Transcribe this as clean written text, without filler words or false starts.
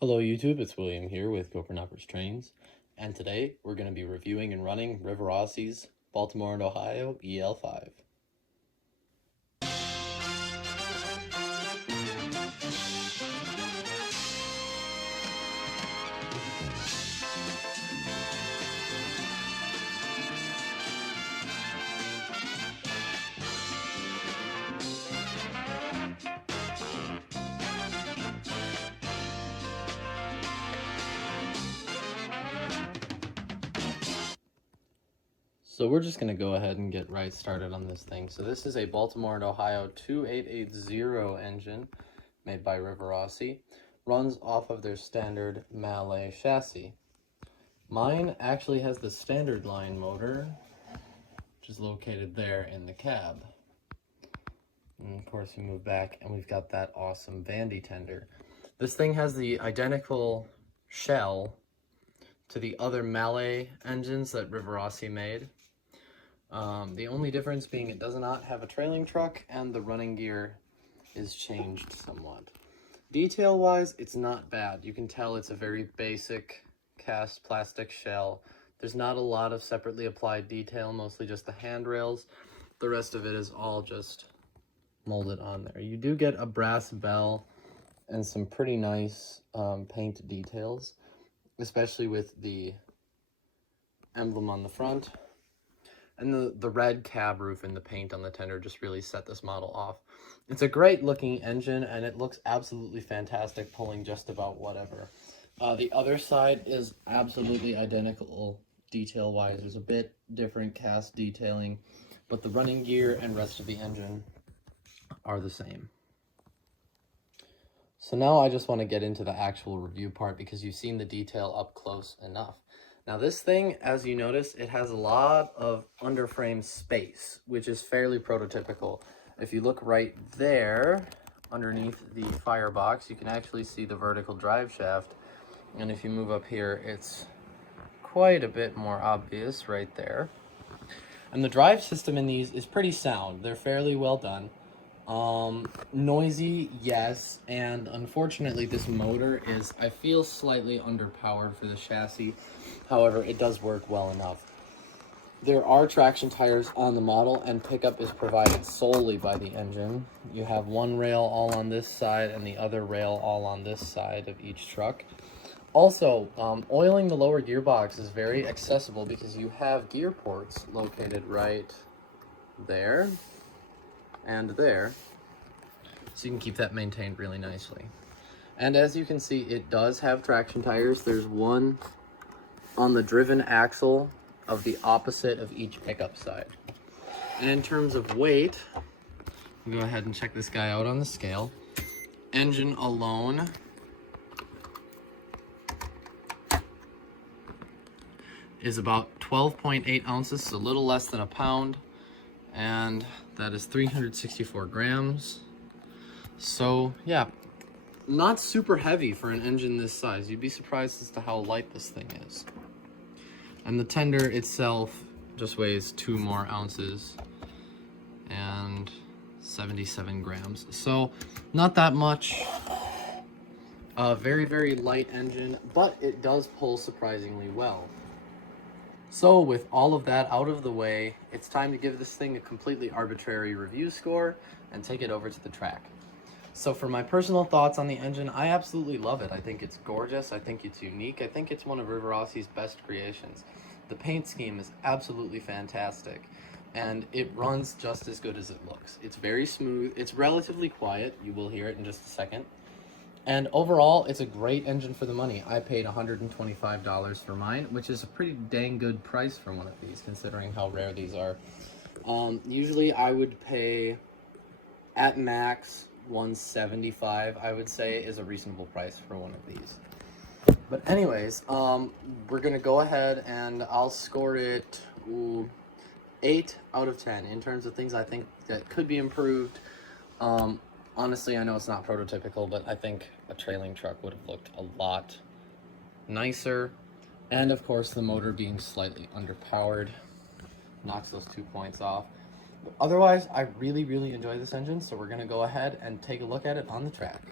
Hello YouTube, it's William here with Copernicus Trains, and today we're going to be reviewing and running Rivarossi's Baltimore and Ohio EL-5. So we're just going to go ahead and get right started on this thing. So this is a Baltimore and Ohio 2880 engine made by Rivarossi. Runs off of their standard Mallet chassis. Mine actually has the standard line motor, which is located there in the cab. And of course we move back and we've got that awesome Vandy tender. This thing has the identical shell to the other Mallet engines that Rivarossi made. The only difference being it does not have a trailing truck and the running gear is changed somewhat. Detail-wise, it's not bad. You can tell it's a very basic cast plastic shell. There's not a lot of separately applied detail, mostly just the handrails. The rest of it is all just molded on there. You do get a brass bell and some pretty nice paint details, especially with the emblem on the front. And the red cab roof and the paint on the tender just really set this model off. It's a great looking engine and it looks absolutely fantastic pulling just about whatever. The other side is absolutely identical detail wise. There's a bit different cast detailing, but the running gear and rest of the engine are the same. So now I just want to get into the actual review part because you've seen the detail up close enough. Now this thing, as you notice, it has a lot of underframe space, which is fairly prototypical. If you look right there, underneath the firebox, you can actually see the vertical drive shaft. And if you move up here, it's quite a bit more obvious right there. And the drive system in these is pretty sound. They're fairly well done. Noisy, yes, and unfortunately this motor is, I feel, slightly underpowered for the chassis. However, it does work well enough. There are traction tires on the model and pickup is provided solely by the engine. You have one rail all on this side and the other rail all on this side of each truck. Also, oiling the lower gearbox is very accessible because you have gear ports located right there and there, so you can keep that maintained really nicely. And as you can see, it does have traction tires. There's one on the driven axle of the opposite of each pickup side. And in terms of weight, we'll go ahead and check this guy out on the scale. Engine alone is about 12.8 ounces, so a little less than a pound. And that is 364 grams. So yeah, not super heavy for an engine this size. You'd be surprised as to how light this thing is. And the tender itself just weighs 2 more ounces and 77 grams. So not that much. Very, very light engine, but it does pull surprisingly well. So with all of that out of the way, it's time to give this thing a completely arbitrary review score and take it over to the track. So for my personal thoughts on the engine, I absolutely love it. I think it's gorgeous. I think it's unique. I think it's one of Rivarossi's best creations. The paint scheme is absolutely fantastic and it runs just as good as it looks. It's very smooth. It's relatively quiet. You will hear it in just a second. And overall, it's a great engine for the money. I paid $125 for mine, which is a pretty dang good price for one of these, considering how rare these are. Usually I would pay, at max, $175, I would say, is a reasonable price for one of these. But anyways, we're going to go ahead and I'll score it 8 out of 10 in terms of things I think that could be improved. Honestly, I know it's not prototypical, but I think a trailing truck would have looked a lot nicer. And of course, the motor being slightly underpowered knocks those 2 points off. But otherwise, I really, really enjoy this engine, so we're going to go ahead and take a look at it on the track.